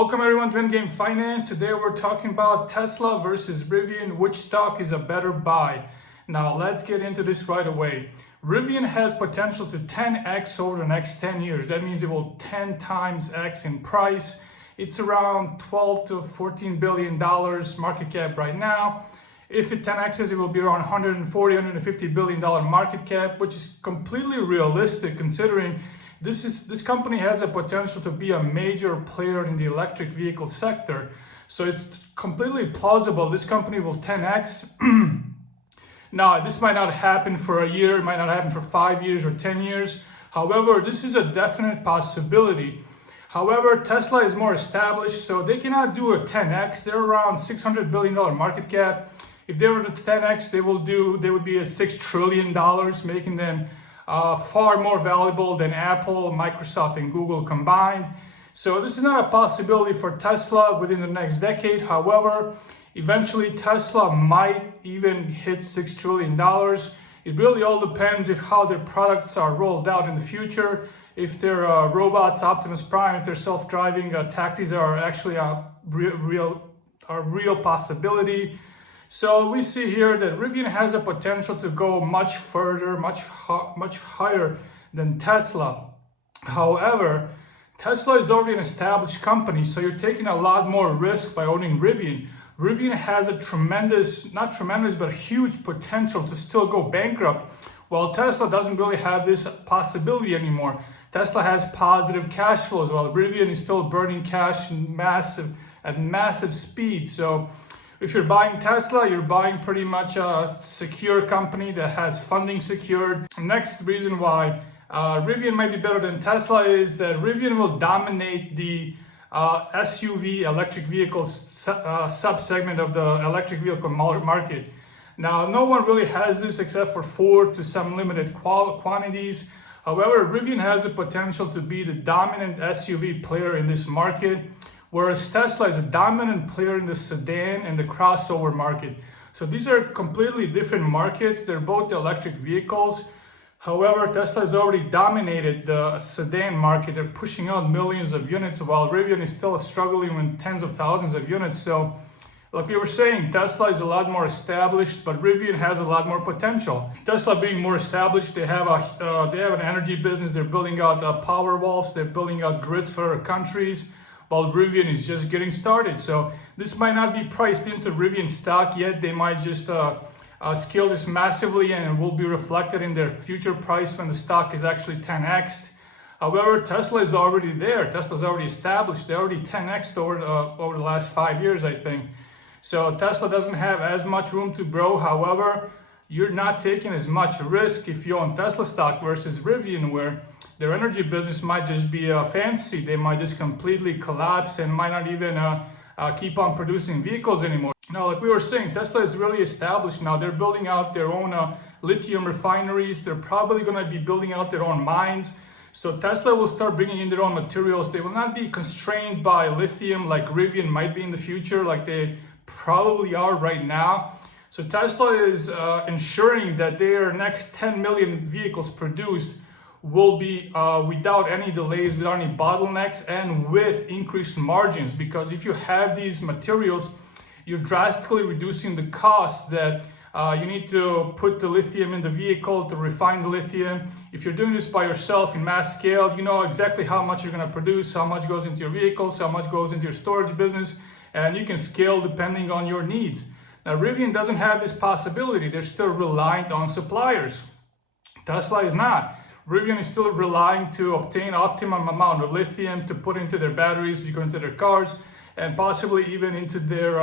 Welcome everyone to Endgame Finance. Today we're talking about Tesla versus Rivian. Which stock is a better buy? Now let's get into this right away. Rivian has potential to 10x over the next 10 years. That means it will 10 times X in price. It's around 12 to 14 billion dollars market cap right now. If it 10x's, it will be around 140, 150 billion dollar market cap, which is completely realistic considering this company has a potential to be a major player in the electric vehicle sector. So it's completely plausible this company will 10x. Now, this might not happen for a year, it might not happen for 5 years or 10 years. However, this is a definite possibility. However, Tesla is more established, so they cannot do a 10x. They're around $600 billion market cap. If they were to 10x, they would be at $6 trillion, making them far more valuable than Apple, Microsoft, and Google combined. So this is not a possibility for Tesla within the next decade. However, eventually Tesla might even hit $6 trillion. It really all depends if how their products are rolled out in the future. If their robots, Optimus Prime, if their self-driving taxis are actually a real possibility. So we see here that Rivian has a potential to go much further, much higher than Tesla. However, Tesla is already an established company, so you're taking a lot more risk by owning Rivian. Rivian has a not tremendous, but huge potential to still go bankrupt, while Tesla doesn't really have this possibility anymore. Tesla has positive cash flows, while Rivian is still burning cash at massive speed. So if you're buying Tesla, you're buying pretty much a secure company that has funding secured. Next reason why Rivian might be better than Tesla is that Rivian will dominate the SUV electric vehicle sub-segment of the electric vehicle market. Now, no one really has this except for Ford to some limited quantities. However, Rivian has the potential to be the dominant SUV player in this market, whereas Tesla is a dominant player in the sedan and the crossover market. So these are completely different markets. They're both electric vehicles. However, Tesla has already dominated the sedan market. They're pushing out millions of units, while Rivian is still struggling with tens of thousands of units. So like we were saying, Tesla is a lot more established, but Rivian has a lot more potential. Tesla being more established, they have an energy business. They're building out power walls. They're building out grids for countries, while Rivian is just getting started. So this might not be priced into Rivian stock yet. They might just scale this massively and it will be reflected in their future price when the stock is actually 10x'd. However, Tesla is already there. Tesla's already established. They're already 10x'd over the last 5 years, I think. So Tesla doesn't have as much room to grow. However, you're not taking as much risk if you own Tesla stock versus Rivian, where their energy business might just be fancy. They might just completely collapse and might not even keep on producing vehicles anymore. Now, like we were saying, Tesla is really established now. They're building out their own lithium refineries. They're probably going to be building out their own mines. So Tesla will start bringing in their own materials. They will not be constrained by lithium like Rivian might be in the future, like they probably are right now. So Tesla is ensuring that their next 10 million vehicles produced will be without any delays, without any bottlenecks, and with increased margins. Because if you have these materials, you're drastically reducing the cost that you need to put the lithium in the vehicle to refine the lithium. If you're doing this by yourself in mass scale, you know exactly how much you're going to produce, how much goes into your vehicles, how much goes into your storage business, and you can scale depending on your needs. Now, Rivian doesn't have this possibility. They're still reliant on suppliers. Tesla is not. Rivian is still relying to obtain optimum amount of lithium to put into their batteries, to go into their cars, and possibly even into their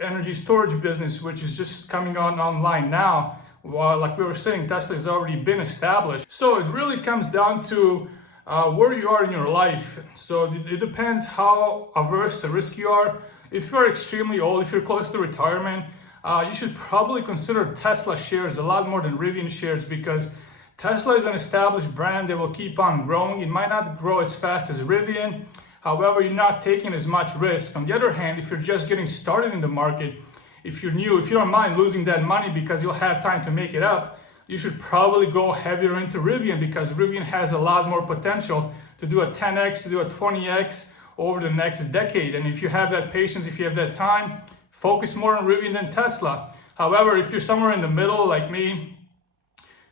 energy storage business, which is just coming online now. While, like we were saying, Tesla has already been established. So it really comes down to where you are in your life. So it depends how averse to risk you are. If you're extremely old, if you're close to retirement, you should probably consider Tesla shares a lot more than Rivian shares, because Tesla is an established brand that will keep on growing. It might not grow as fast as Rivian. However, you're not taking as much risk. On the other hand, if you're just getting started in the market, if you're new, if you don't mind losing that money because you'll have time to make it up, you should probably go heavier into Rivian, because Rivian has a lot more potential to do a 10x, to do a 20x, over the next decade. And if you have that patience, if you have that time, focus more on Rivian than Tesla. However, if you're somewhere in the middle like me,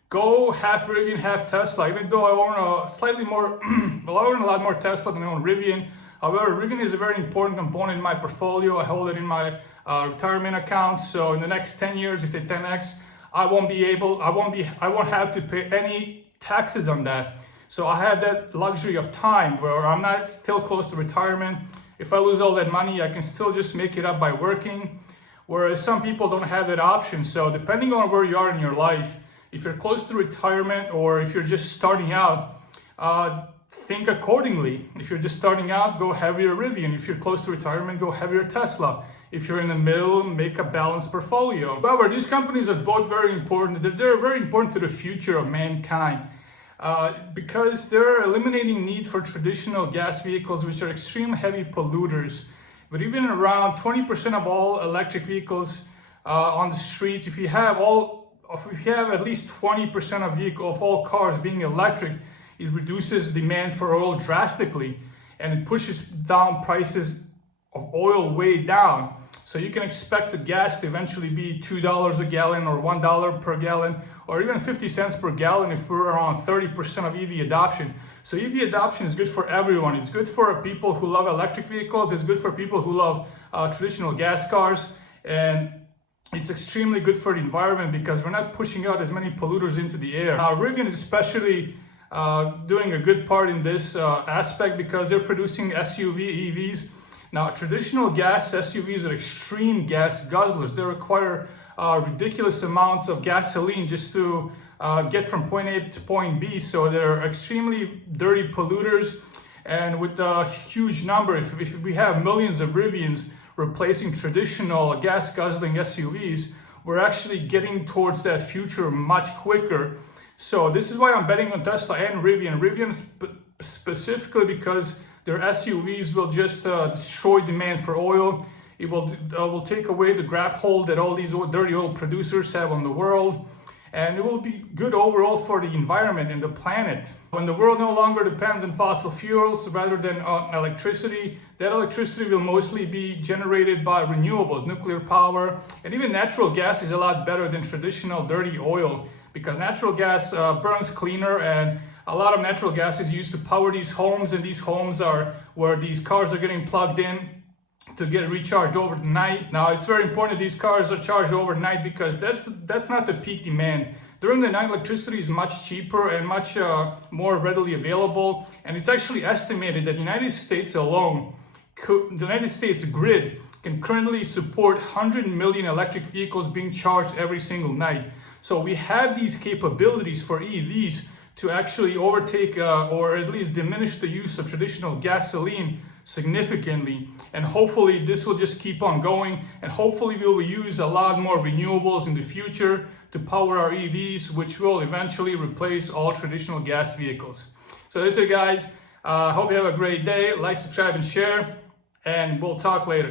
go half Rivian, half Tesla. Even though I own a slightly more, well, I own a lot more Tesla than I own Rivian. However, Rivian is a very important component in my portfolio. I hold it in my retirement accounts. So in the next 10 years, if they 10x, I won't have to pay any taxes on that. So I have that luxury of time where I'm not still close to retirement. If I lose all that money, I can still just make it up by working. Whereas some people don't have that option. So depending on where you are in your life, if you're close to retirement or if you're just starting out, think accordingly. If you're just starting out, go heavier Rivian. If you're close to retirement, go heavier Tesla. If you're in the middle, make a balanced portfolio. However, these companies are both very important. They're very important to the future of mankind because they're eliminating need for traditional gas vehicles, which are extreme heavy polluters. But even around 20% of all electric vehicles on the streets, if you have at least 20% of all cars being electric, it reduces demand for oil drastically, and it pushes down prices of oil way down. So you can expect the gas to eventually be $2 a gallon or $1 per gallon or even 50 cents per gallon if we're around 30% of EV adoption. So EV adoption is good for everyone. It's good for people who love electric vehicles. It's good for people who love traditional gas cars. And it's extremely good for the environment because we're not pushing out as many polluters into the air. Now, Rivian is especially doing a good part in this aspect because they're producing SUV EVs. Now, traditional gas SUVs are extreme gas guzzlers. They require ridiculous amounts of gasoline just to get from point A to point B. So they're extremely dirty polluters. And with a huge number, if we have millions of Rivians replacing traditional gas guzzling SUVs, we're actually getting towards that future much quicker. So this is why I'm betting on Tesla and Rivian. Rivian specifically because their SUVs will just destroy demand for oil. It will take away the grab hold that all these dirty oil producers have on the world. And it will be good overall for the environment and the planet. When the world no longer depends on fossil fuels rather than on electricity, that electricity will mostly be generated by renewables, nuclear power, and even natural gas is a lot better than traditional dirty oil because natural gas burns cleaner, and a lot of natural gas is used to power these homes, and these homes are where these cars are getting plugged in to get recharged overnight. Now, it's very important that these cars are charged overnight because that's not the peak demand. During the night, electricity is much cheaper and much more readily available. And it's actually estimated that the United States alone, the United States grid can currently support 100 million electric vehicles being charged every single night. So we have these capabilities for EVs to actually overtake or at least diminish the use of traditional gasoline significantly. And hopefully this will just keep on going, and hopefully we will use a lot more renewables in the future to power our EVs, which will eventually replace all traditional gas vehicles. So that's it, guys. Hope you have a great day. Like, subscribe, and share, and we'll talk later.